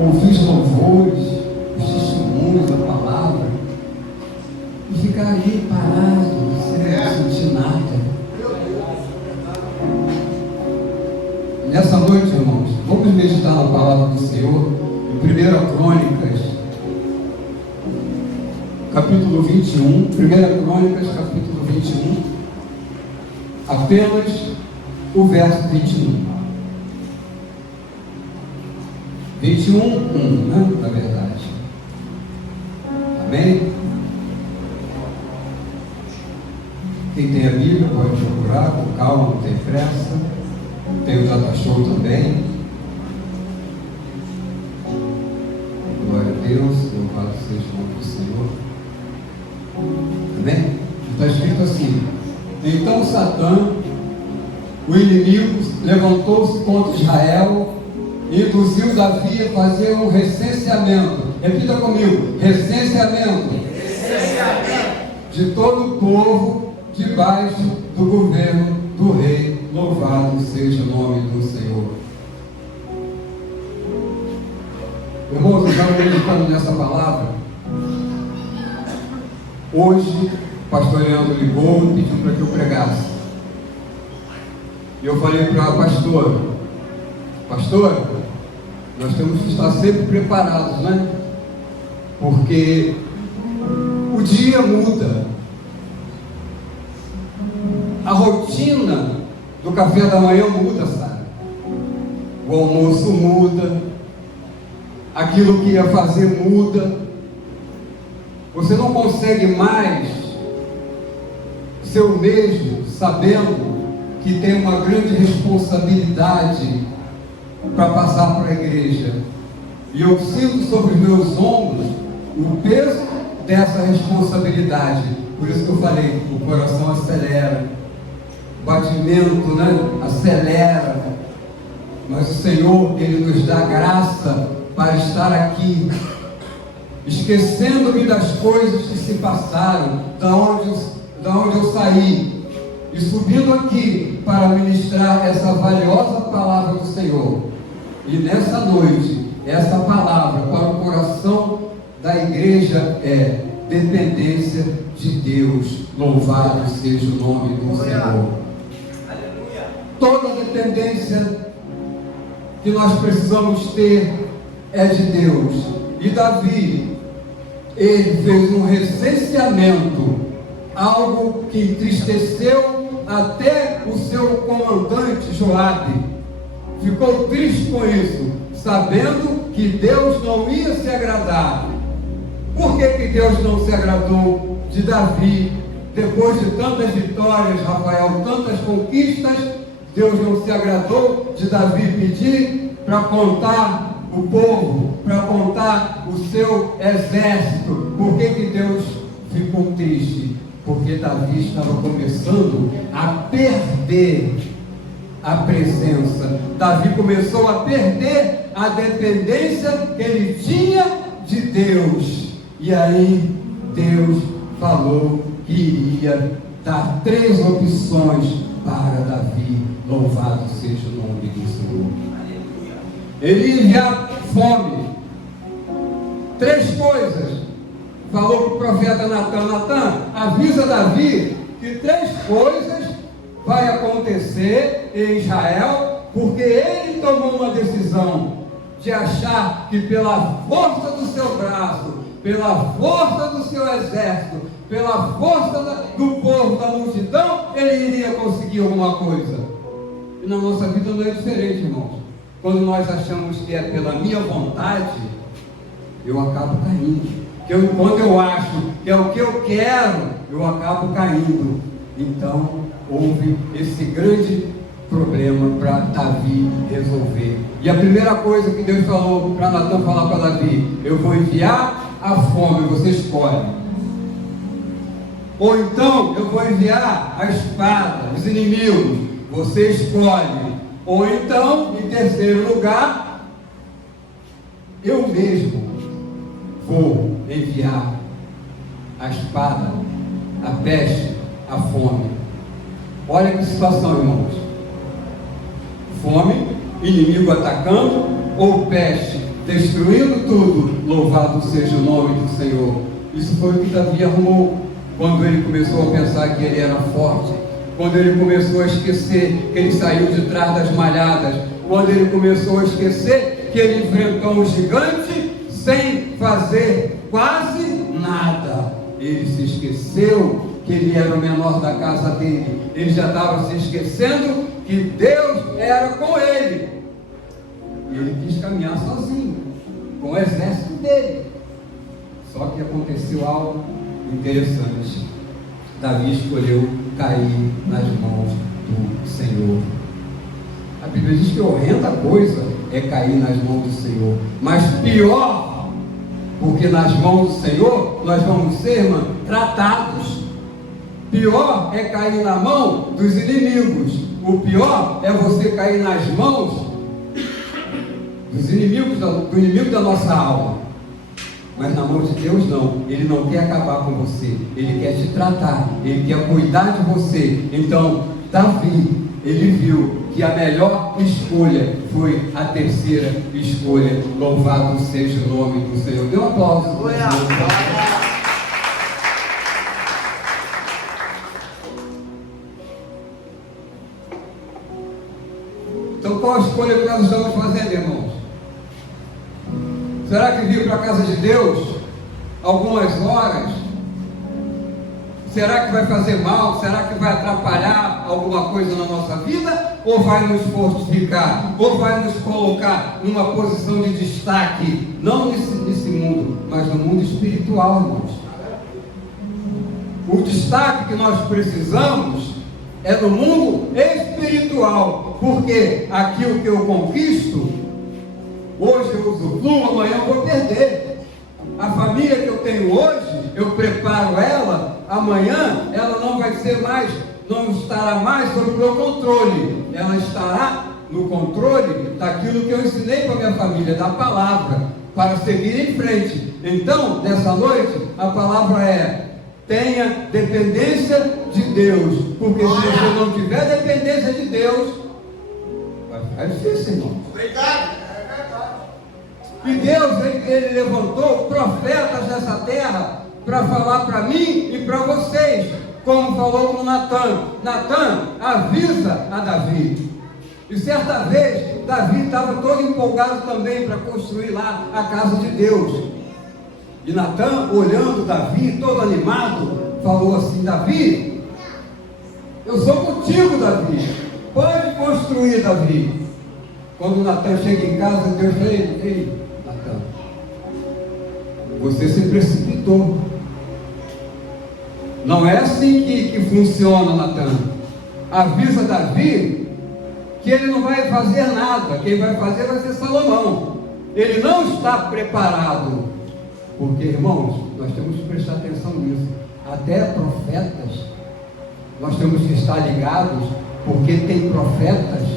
ouvir os louvores, os testemunhos da palavra, e ficar ali parado, sem sentir nada. Nessa noite, irmãos, vamos meditar na palavra do Senhor, em 1 Crônicas, capítulo 21, 1 Crônicas, capítulo 21, apenas o verso 21. 21, 1, né? Na verdade. Amém? Quem tem a Bíblia pode procurar com calma, não tem pressa. Tem o Data Show também. Glória a Deus, louvado seja o nome do Senhor. Amém? Está escrito assim: então Satã, o inimigo, levantou-se contra Israel e induziu Davi a fazer um recenseamento. Repita comigo: recenseamento. De todo o povo debaixo do governo do rei. Louvado seja o nome do Senhor. Irmãos, eu estava meditando nessa palavra. Hoje, o pastor Leandro ligou e pediu para que eu pregasse. E eu falei para a pastora: pastora, nós temos que estar sempre preparados, né? Porque o dia muda, a rotina do café da manhã muda, sabe? O almoço muda, aquilo que ia fazer muda. Você não consegue mais ser o mesmo, sabendo que tem uma grande responsabilidade para passar para a igreja. E eu sinto sobre os meus ombros o peso dessa responsabilidade. Por isso que eu falei, o coração acelera, o batimento, né, acelera. Mas o Senhor, Ele nos dá graça para estar aqui, esquecendo-me das coisas que se passaram, da onde eu saí, e subindo aqui para ministrar essa valiosa palavra do Senhor. E nessa noite, essa palavra para o coração da igreja é dependência de Deus. Louvado seja o nome do Senhor. Toda dependência que nós precisamos ter é de Deus. E Davi, ele fez um recenseamento, algo que entristeceu até o seu comandante Joabe. Ficou triste com isso, sabendo que Deus não ia se agradar. Por que Deus não se agradou de Davi? Depois de tantas vitórias, Rafael, tantas conquistas, Deus não se agradou de Davi pedir para contar o povo, para contar o seu exército. Por que Deus ficou triste? Porque Davi estava começando a perder a presença. Davi começou a perder a dependência que ele tinha de Deus. E aí Deus falou que iria dar 3 opções para Davi. Louvado seja o nome do Senhor. Ele ia enviar fome. 3 coisas. Falou para o profeta Natan: Natan, avisa Davi que 3 coisas vai acontecer em Israel, porque ele tomou uma decisão de achar que pela força do seu braço, pela força do seu exército, pela força do povo, da multidão, ele iria conseguir alguma coisa. E na nossa vida não é diferente, irmãos. Quando nós achamos que é pela minha vontade, eu acabo caindo. Quando eu acho que é o que eu quero, eu acabo caindo. Então, houve esse grande problema para Davi resolver. E a primeira coisa que Deus falou para Natan falar para Davi: eu vou enviar a fome, você escolhe. Ou então, eu vou enviar a espada, os inimigos, você escolhe. Ou então, em terceiro lugar, eu mesmo vou enviar a espada, a peste, a fome. Olha que situação, irmãos. Fome, inimigo atacando, ou peste, destruindo tudo. Louvado seja o nome do Senhor. Isso foi o que Davi arrumou quando ele começou a pensar que ele era forte, quando ele começou a esquecer que ele saiu de trás das malhadas, quando ele começou a esquecer que ele enfrentou um gigante sem fazer quase nada. Ele se esqueceu que ele era o menor da casa dele. Ele já estava se esquecendo que Deus era com ele. E ele quis caminhar sozinho, com o exército dele. Só que aconteceu algo interessante. Davi escolheu cair nas mãos do Senhor. A Bíblia diz que horrenda coisa é cair nas mãos do Senhor, mas pior, porque nas mãos do Senhor nós vamos ser tratados. Pior é cair na mão dos inimigos. O pior é você cair nas mãos dos inimigos, do inimigo da nossa alma. Mas na mão de Deus não. Ele não quer acabar com você. Ele quer te tratar. Ele quer cuidar de você. Então, Davi, ele viu que a melhor escolha foi a terceira escolha. Louvado seja o nome do Senhor. Dê um aplauso. Então, qual a escolha que nós estamos fazendo, irmãos? Será que vir para a casa de Deus algumas horas, será que vai fazer mal? Será que vai atrapalhar alguma coisa na nossa vida? Ou vai nos fortificar? Ou vai nos colocar numa posição de destaque? Não nesse mundo, mas no mundo espiritual, irmãos. O destaque que nós precisamos é no mundo espiritual, porque aquilo que eu conquisto, hoje eu usufruo, amanhã eu vou perder. A família que eu tenho hoje, eu preparo ela, amanhã ela não vai ser mais, não estará mais sob o meu controle. Ela estará no controle daquilo que eu ensinei para a minha família, da palavra, para seguir em frente. Então, nessa noite, a palavra é: tenha dependência de Deus, porque se você não tiver dependência de Deus, vai ficar difícil, irmão. Obrigado. E Deus, ele levantou profetas nessa terra para falar para mim e para vocês, como falou com Natan. Natan avisa a Davi. E certa vez, Davi estava todo empolgado também para construir lá a casa de Deus. E Natan, olhando Davi, todo animado, falou assim: Davi, eu sou contigo, Davi. Pode construir, Davi. Quando Natan chega em casa, Deus fala: ei, Natan, você se precipitou. Não é assim que funciona, Natan. Avisa Davi que ele não vai fazer nada. Quem vai fazer vai ser Salomão. Ele não está preparado. Porque, irmãos, nós temos que prestar atenção nisso. Até profetas, nós temos que estar ligados, porque tem profetas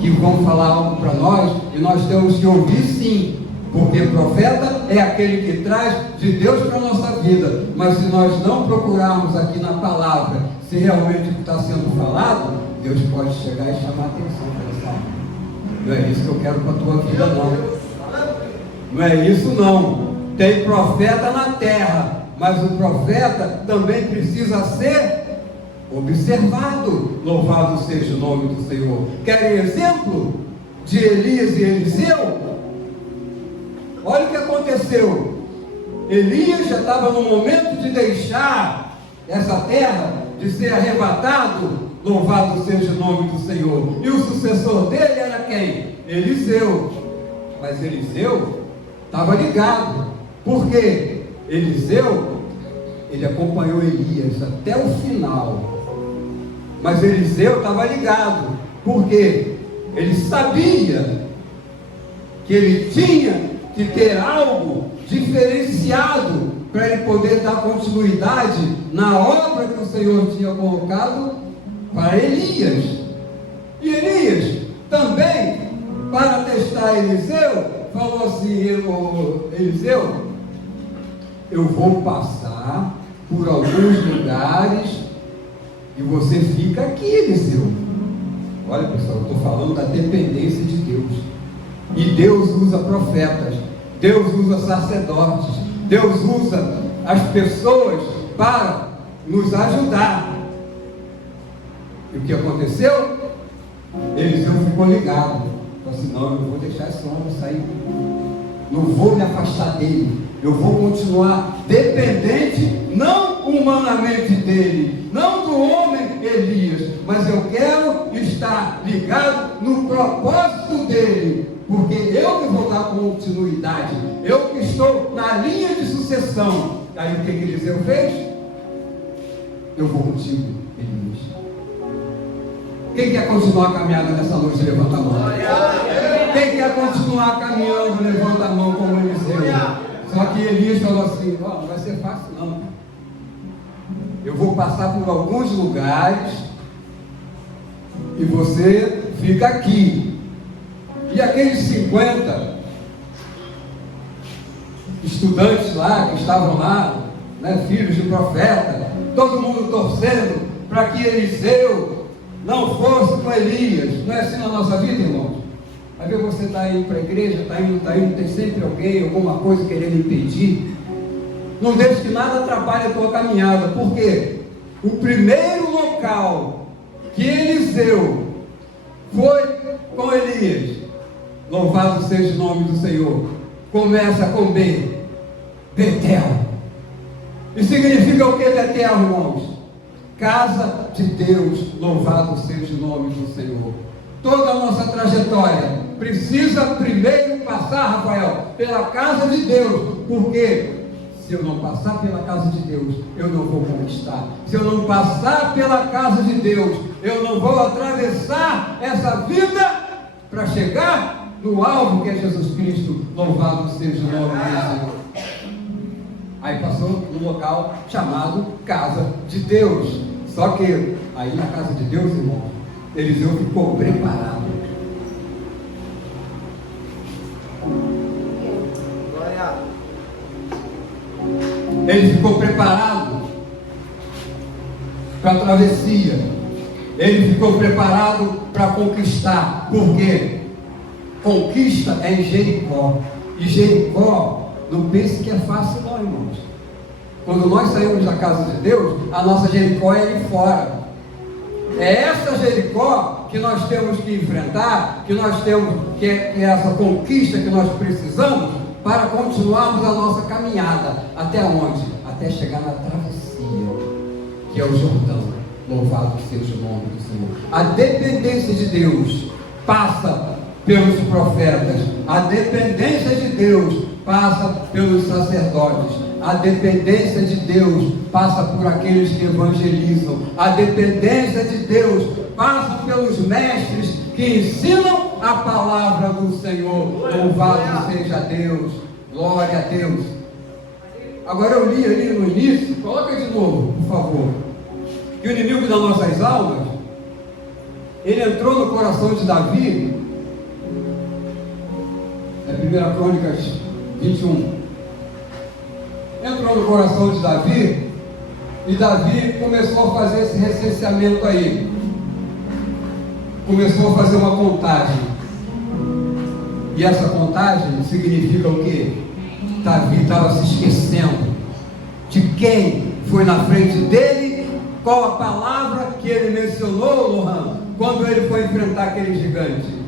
que vão falar algo para nós e nós temos que ouvir sim, porque profeta é aquele que traz de Deus para a nossa vida. Mas se nós não procurarmos aqui na palavra se realmente o que está sendo falado, Deus pode chegar e chamar a atenção para essa alma. Não é isso que eu quero para a tua vida, não. Não é isso, não. Tem profeta na terra, mas o profeta também precisa ser observado. Louvado seja o nome do Senhor. Querem exemplo de Elias e Eliseu? Olha o que aconteceu. Elias já estava no momento de deixar essa terra, de ser arrebatado. Louvado seja o nome do Senhor. E o sucessor dele era quem? Eliseu. Mas Eliseu estava ligado. Por quê? Eliseu, ele acompanhou Elias até o final. Mas Eliseu estava ligado. Por quê? Ele sabia que ele tinha que ter algo diferenciado para ele poder dar continuidade na obra que o Senhor tinha colocado para Elias. E Elias também, para testar Eliseu, falou assim: Eliseu, eu vou passar por alguns lugares e você fica aqui, Eliseu. Olha, pessoal, eu estou falando da dependência de Deus. E Deus usa profetas Deus usa sacerdotes, Deus usa as pessoas para nos ajudar. E o que aconteceu? Eliseu ficou ligado. Falou assim: não, eu não vou deixar esse homem sair. Não vou me afastar dele. Eu vou continuar dependente, não humanamente dele, não do homem Elias, mas eu quero estar ligado no propósito dele, porque eu que vou dar continuidade, eu que estou na linha de sucessão. Aí o que Eliseu fez? Eu vou contigo, Elias. Quem quer continuar a caminhada nessa noite? Levanta a mão. Quem quer continuar caminhando? Levanta a mão como Eliseu. Só que Elias falou assim: oh, não vai ser fácil não. Eu vou passar por alguns lugares e você fica aqui. E aqueles 50 estudantes lá, que estavam lá, né, filhos de profeta, todo mundo torcendo para que Eliseu não fosse com Elias. Não é assim na nossa vida, irmãos? Às vezes você está indo para a igreja, está indo, tem sempre alguém, alguma coisa querendo impedir. Não deixe que nada atrapalhe a tua caminhada, porque o primeiro local que Eliseu foi com Elias, louvado seja o nome do Senhor, começa com B, Betel. E significa o que, Betel, irmãos? Casa de Deus, louvado seja o nome do Senhor. Toda a nossa trajetória precisa primeiro passar, Rafael, pela casa de Deus, porque se eu não passar pela casa de Deus, eu não vou conquistar. Se eu não passar pela casa de Deus, eu não vou atravessar essa vida para chegar no alvo que é Jesus Cristo, louvado seja o nome do Senhor. Aí passou no local chamado casa de Deus. Só que aí na casa de Deus, irmão, Eliseu ficou preparado. Ele ficou preparado para a travessia. Ele ficou preparado para conquistar. Por quê? Conquista é em Jericó. E Jericó, não pense que é fácil não, irmãos. Quando nós saímos da casa de Deus, a nossa Jericó é ali fora. É essa Jericó que nós temos que enfrentar, que nós temos que é essa conquista que nós precisamos para continuarmos a nossa caminhada. Até onde? Até chegar na travessia, que é o Jordão. Louvado seja o nome do Senhor. A dependência de Deus passa pelos profetas. A dependência de Deus passa pelos sacerdotes. A dependência de Deus passa por aqueles que evangelizam. A dependência de Deus passa pelos mestres que ensinam a palavra do Senhor. Louvado seja Deus. Glória a Deus. Agora eu li ali no início, coloca de novo, por favor. Que o inimigo das nossas almas, ele entrou no coração de Davi. É 1 Crônicas 21. Entrou no coração de Davi, e Davi começou a fazer esse recenseamento aí. Começou a fazer uma contagem. E essa contagem significa o quê? Davi estava se esquecendo de quem foi na frente dele, qual a palavra que ele mencionou, Lohan, quando ele foi enfrentar aquele gigante.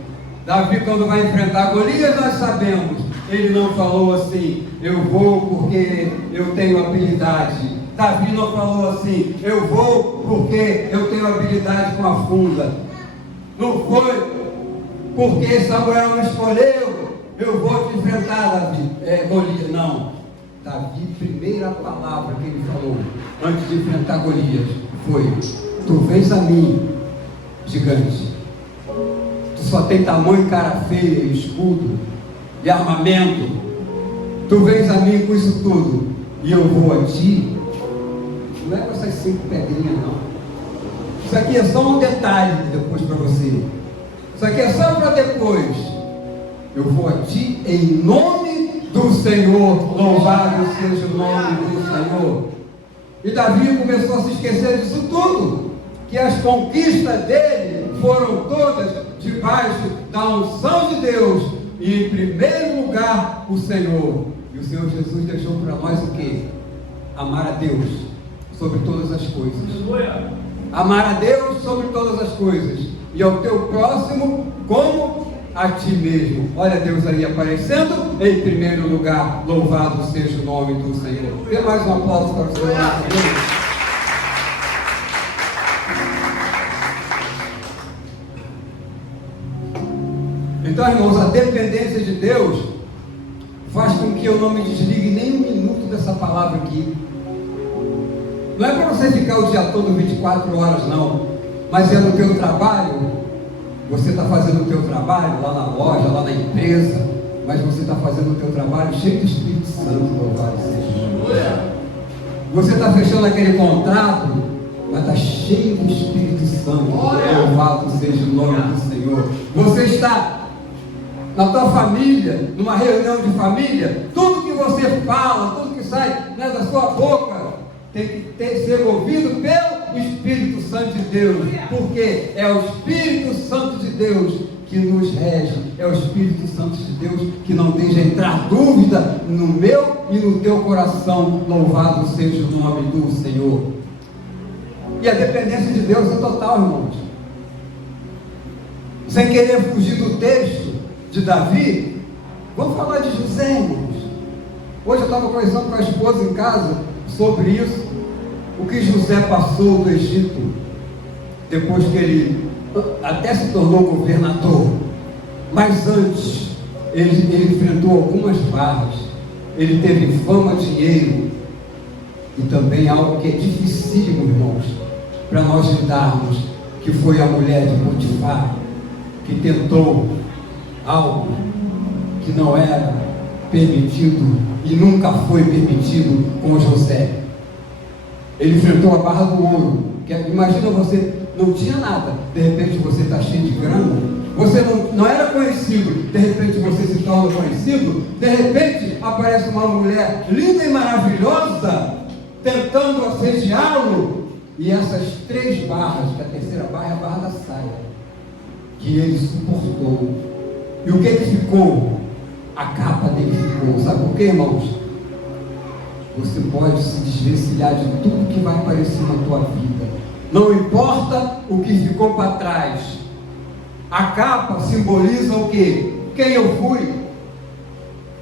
Davi, quando vai enfrentar Golias, nós sabemos, ele não falou assim: eu vou porque eu tenho habilidade. Davi não falou assim: eu vou porque eu tenho habilidade com a funda. Não foi porque Samuel me escolheu, eu vou te enfrentar, Golias. Não. Davi, primeira palavra que ele falou antes de enfrentar Golias foi: tu vês a mim, gigante, tu só tem tamanho, cara feia, escudo e armamento, tu vês a mim com isso tudo, e eu vou a ti. Não é com essas 5 pedrinhas não. Isso aqui é só um detalhe depois para você. Isso aqui é só para depois. Eu vou a ti em nome do Senhor. Louvado seja o nome do Senhor. E Davi começou a se esquecer disso tudo, que as conquistas dele foram todas debaixo da unção de Deus, e em primeiro lugar o Senhor. E o Senhor Jesus deixou para nós o quê? Amar a Deus sobre todas as coisas. Amar a Deus sobre todas as coisas. E ao teu próximo como a ti mesmo. Olha Deus aí aparecendo. Em primeiro lugar, louvado seja o nome do Senhor. Dê mais um aplauso para o Senhor. Então, irmãos, a dependência de Deus faz com que eu não me desligue nem um minuto dessa palavra aqui. Não é para você ficar o dia todo 24 horas, não. Mas é no teu trabalho. Você está fazendo o teu trabalho lá na loja, lá na empresa. Mas você está fazendo o teu trabalho cheio do Espírito Santo, louvado seja. Você está fechando aquele contrato, mas está cheio do Espírito Santo. Louvado seja o nome do Senhor. Você está na tua família, numa reunião de família, tudo que você fala, tudo que sai, né, da sua boca, tem que ser ouvido pelo Espírito Santo de Deus, porque é o Espírito Santo de Deus que nos rege, é o Espírito Santo de Deus que não deixa entrar dúvida no meu e no teu coração. Louvado seja o nome do Senhor. E a dependência de Deus é total, irmãos. Sem querer fugir do texto de Davi, vamos falar de José, irmãos. Hoje eu estava conversando com a esposa em casa sobre isso, o que José passou do Egito, depois que ele até se tornou governador, mas antes, ele enfrentou algumas barras, ele teve fama, dinheiro, e também algo que é dificílimo, irmãos, para nós lidarmos, que foi a mulher de Potifar, que tentou algo que não era permitido e nunca foi permitido com José. Ele enfrentou a barra do ouro. Imagina, você não tinha nada, de repente você está cheio de grana, você não era conhecido, de repente você se torna conhecido, de repente aparece uma mulher linda e maravilhosa tentando assediá-lo, e essas 3 barras, que a terceira barra é a barra da saia, que ele suportou. E o que ele ficou? A capa dele ficou. Sabe por quê, irmãos? Você pode se desvencilhar de tudo que vai aparecer na tua vida. Não importa o que ficou para trás. A capa simboliza o quê? Quem eu fui,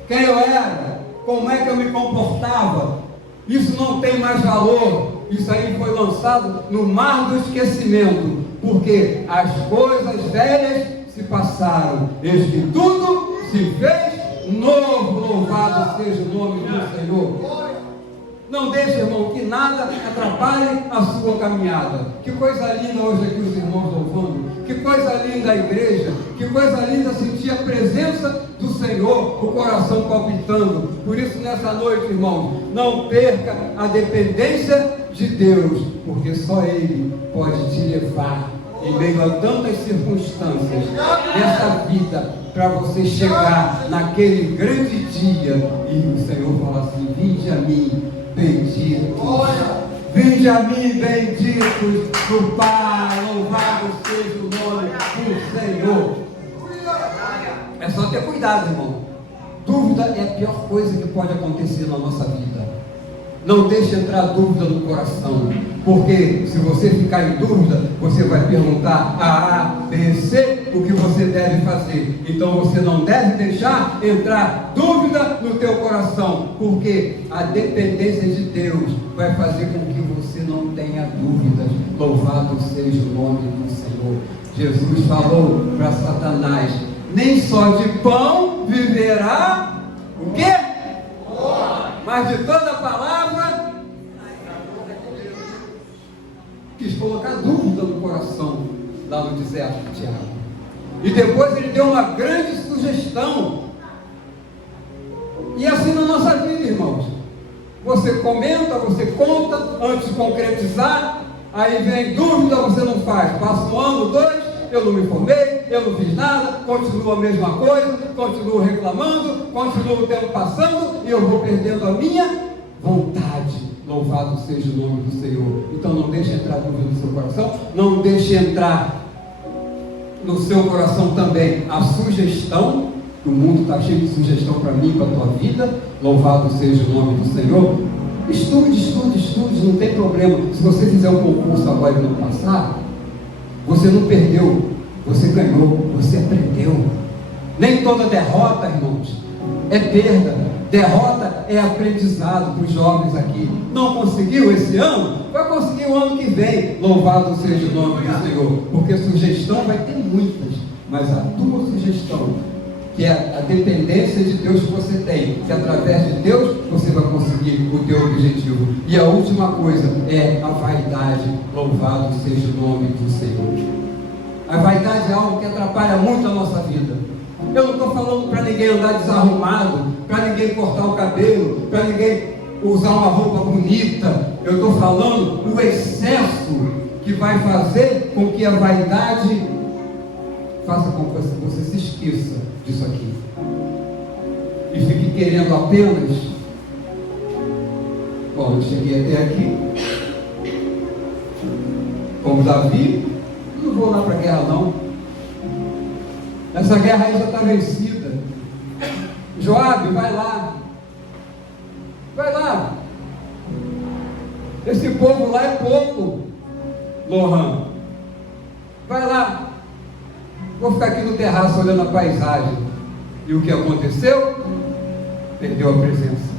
quem eu era, como é que eu me comportava. Isso não tem mais valor. Isso aí foi lançado no mar do esquecimento, porque as coisas velhas se passaram, eis que tudo se fez novo. Louvado seja o nome do Senhor. Não deixe, irmão, que nada atrapalhe a sua caminhada. Que coisa linda hoje aqui os irmãos louvando. Que coisa linda a igreja. Que coisa linda sentir a presença do Senhor, o coração palpitando. Por isso, nessa noite, irmão, não perca a dependência de Deus, porque só Ele pode te levar em meio a tantas circunstâncias dessa vida, para você chegar naquele grande dia e o Senhor falar assim: vinde a mim, benditos, vinde a mim, benditos do Pai, louvado seja o nome do Senhor. É só ter cuidado, irmão. Dúvida é a pior coisa que pode acontecer na nossa vida. Não deixe entrar dúvida no coração, porque se você ficar em dúvida, você vai perguntar a B, C, o que você deve fazer. Então você não deve deixar entrar dúvida no teu coração, porque a dependência de Deus vai fazer com que você não tenha dúvidas. Louvado seja o nome do Senhor. Jesus falou para Satanás: nem só de pão viverá o quê? Mas de toda palavra. Quis colocar dúvida no coração lá no deserto de Tiago. E depois ele deu uma grande sugestão. E assim na nossa vida, irmãos, você comenta, você conta antes de concretizar, aí vem dúvida, você não faz. Passa 1 ano, 2, eu não me formei, eu não fiz nada, continuo a mesma coisa, continuo reclamando, continuo o tempo passando e eu vou perdendo a minha vontade. Louvado seja o nome do Senhor. Então não deixe entrar dúvida no seu coração, não deixe entrar no seu coração também a sugestão O mundo está cheio de sugestão para mim, para a tua vida. Louvado seja o nome do Senhor. Estude, não tem problema. Se você fizer um concurso agora e não passar, você não perdeu, você ganhou, você aprendeu. Nem toda derrota, irmãos, é perda. Derrota é aprendizado para os jovens aqui. Não conseguiu esse ano? Vai conseguir o ano que vem. Louvado seja o nome do Senhor. Porque sugestão vai ter muitas, mas a tua sugestão, que é a dependência de Deus que você tem, que através de Deus você vai conseguir o teu objetivo. E a última coisa é a vaidade. Louvado seja o nome do Senhor. A vaidade é algo que atrapalha muito a nossa vida. Eu não estou falando para ninguém andar desarrumado, para ninguém cortar o cabelo, para ninguém usar uma roupa bonita. Eu estou falando o excesso que vai fazer com que a vaidade faça com que você se esqueça disso aqui e fique querendo apenas, bom, eu cheguei até aqui como Davi, não vou lá para a guerra não, essa guerra aí já está vencida. Joabe, vai lá, esse povo lá é pouco. Lohan, vai lá. Vou ficar aqui no terraço olhando a paisagem. E o que aconteceu? Perdeu a presença.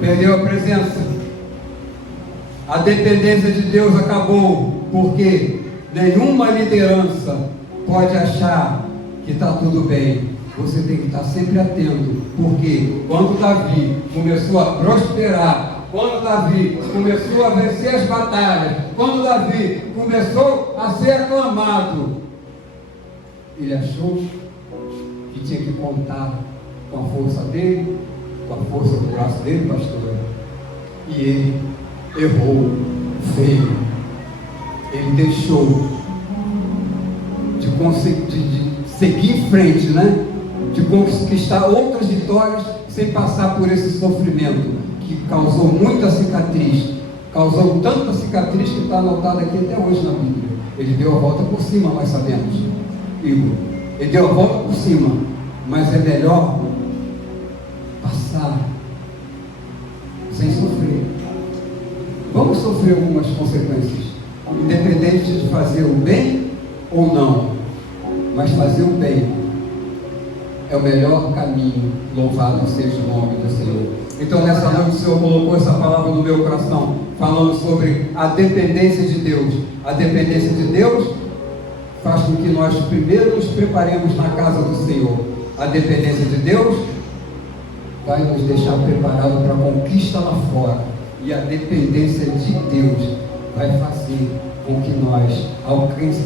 Perdeu a presença. A dependência de Deus acabou. Porque nenhuma liderança pode achar que está tudo bem. Você tem que estar sempre atento. Porque quando Davi começou a prosperar, quando Davi começou a vencer as batalhas, quando Davi começou a ser aclamado, ele achou que tinha que contar com a força dele, com a força do braço dele, pastor. E ele errou, feio. Ele deixou de seguir em frente, né? De conquistar outras vitórias sem passar por esse sofrimento que causou muita cicatriz, causou tanta cicatriz que está anotada aqui até hoje na Bíblia. Ele deu a volta por cima, nós sabemos, Igor. Ele deu a volta por cima, mas é melhor passar sem sofrer. Vamos sofrer algumas consequências, independente de fazer o bem ou não, mas fazer o bem é o melhor caminho. Louvado seja o nome do Senhor. Então nessa noite o Senhor colocou essa palavra no meu coração, falando sobre a dependência de Deus. A dependência de Deus faz com que nós primeiro nos preparemos na casa do Senhor. A dependência de Deus vai nos deixar preparados para a conquista lá fora. E a dependência de Deus vai fazer com que nós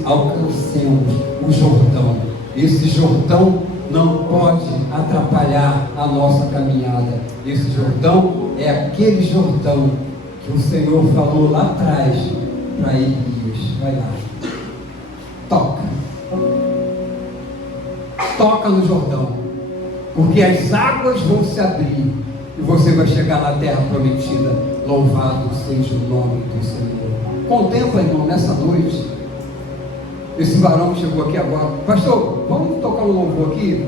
alcancemos o Jordão. Esse Jordão não pode atrapalhar a nossa caminhada. Esse Jordão é aquele Jordão que o Senhor falou lá atrás para Elias. Vai lá, toca no Jordão, porque as águas vão se abrir e você vai chegar na terra prometida. Louvado seja o nome do Senhor. Contempla, irmão, nessa noite esse varão que chegou aqui agora. Pastor, vamos tocar um louvor aqui?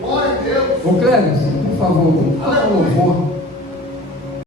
Glória a Deus. Ô Cléber, por favor, vamos tocar um louvor.